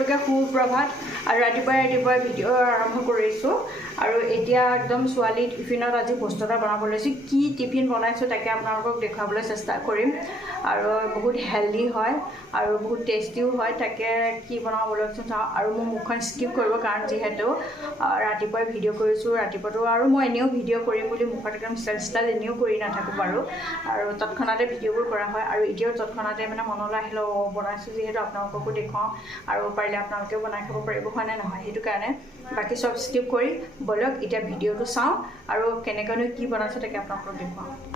সকলোকে সুপ্ৰভাত আৰু ৰাতিপুৱাই ভিডিঅ' আৰম্ভ কৰিছোঁ আৰু এতিয়া একদম ছোৱালী টিফিনত আজি বস্তু এটা বনাব লৈছোঁ কি টিফিন বনাইছোঁ তাকে আপোনালোকক দেখুৱাবলৈ চেষ্টা কৰিম আৰু বহুত হেল্ডি হয় আৰু বহুত টেষ্টিও হয় তাকে কি বনাব লৈছোঁ চাওঁ আৰু মোৰ মুখখন স্কিপ কৰিব কাৰণ যিহেতু ৰাতিপুৱাই ভিডিঅ' কৰিছোঁ ৰাতিপুৱাটো আৰু মই এনেও ভিডিঅ' কৰিম বুলি মুখত একদম ষ্টাইল এনেও কৰি নাথাকোঁ বাৰু আৰু তৎক্ষণাতে ভিডিঅ'বোৰ কৰা হয় আৰু এতিয়াও তৎক্ষণাতে মানে মনলৈ আহিলে বনাইছোঁ যিহেতু আপোনালোককো দেখুৱাওঁ আৰু পাৰিলে আপোনালোকেও বনাই খাব পাৰিব হয় নে নহয় সেইটো কাৰণে বাকী সব স্কিপ কৰি বলক এতিয়া ভিডিঅ'টো চাওঁ আৰু কেনেকৈনো কি বনাইছোঁ তাকে আপোনালোকক দেখুৱাওঁ